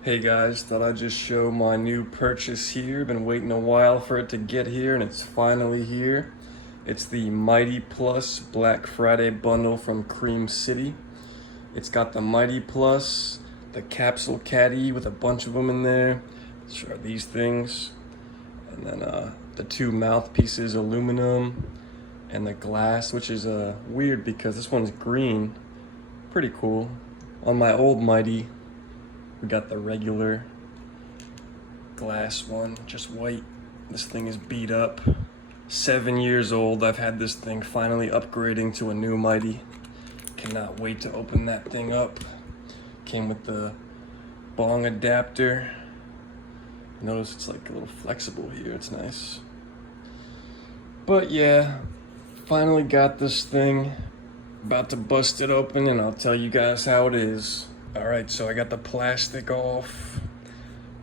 Hey guys, thought I'd just show my new purchase here. Been waiting a while for it to get here and it's finally here. It's the Mighty Plus Black Friday bundle from Cream City. It's got the Mighty Plus, the capsule caddy with a bunch of them in there, which are these things, and then the two mouthpieces, aluminum, and the glass, which is weird because this one's green. Pretty cool. On my old Mighty, we got the regular glass one, just white. This thing is beat up. 7 years old. I've had this thing finally upgrading to a new Mighty. Cannot wait to open that thing up. Came with the bong adapter. Notice it's like a little flexible here. It's nice. But yeah, finally got this thing. About to bust it open and I'll tell you guys how it is. Alright, so I got the plastic off.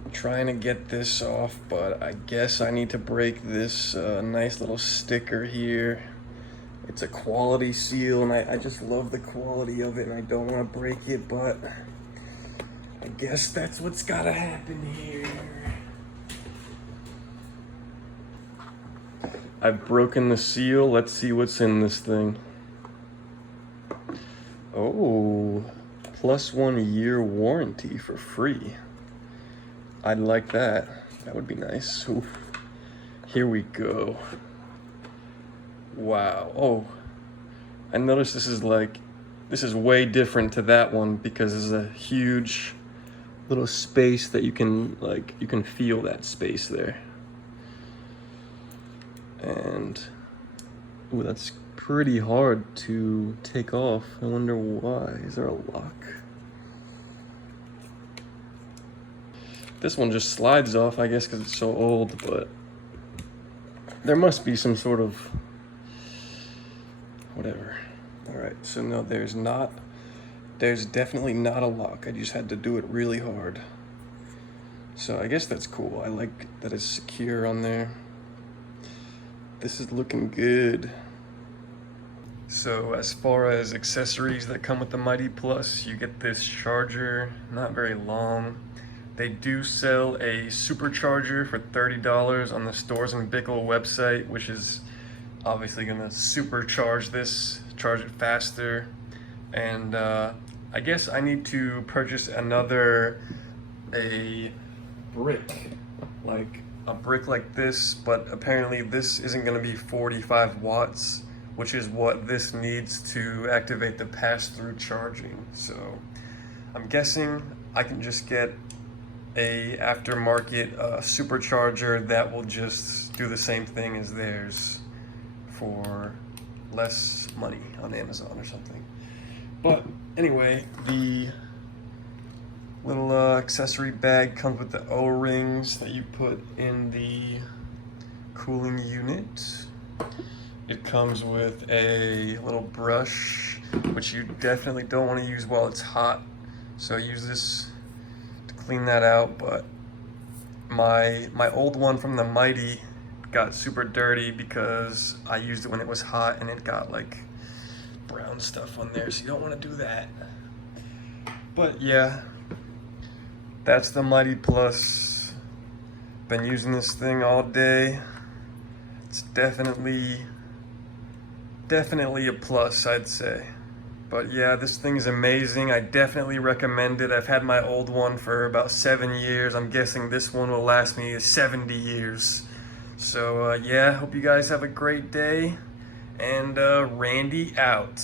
I'm trying to get this off, but I guess I need to break this nice little sticker here. It's a quality seal, and I just love the quality of it, and I don't want to break it, but I guess that's what's gotta happen here. I've broken the seal. Let's see what's in this thing. Oh, +1 year warranty for free. I'd like that. That would be nice. Oof. Here we go. Wow. Oh, I noticed this is way different to that one because there's a huge little space that you can feel that space there. And ooh, that's pretty hard to take off. I wonder why. Is there a lock? This one just slides off, I guess, because it's so old, but there must be some sort of whatever. All right, so no, there's definitely not a lock. I just had to do it really hard. So I guess that's cool. I like that it's secure on there. This is looking good. So as far as accessories that come with the Mighty Plus, you get this charger, not very long. They do sell a supercharger for $30 on the Stores and Bickle website, which is obviously gonna supercharge this, charge it faster. And I guess I need to purchase a brick, like a brick like this, but apparently this isn't gonna be 45 watts, which is what this needs to activate the pass-through charging. So I'm guessing I can just get a aftermarket supercharger that will just do the same thing as theirs for less money on Amazon or something. But anyway, the little accessory bag comes with the O-rings that you put in the cooling unit. It comes with a little brush, which you definitely don't want to use while it's hot. So use this to clean that out. But my old one from the Mighty got super dirty because I used it when it was hot and it got like brown stuff on there. So you don't want to do that. But yeah, that's the Mighty Plus. Been using this thing all day. It's definitely a plus, I'd say. But yeah, this thing's amazing. I definitely recommend it. I've had my old one for about 7 years. I'm guessing this one will last me 70 years. So yeah, hope you guys have a great day. And Randy out.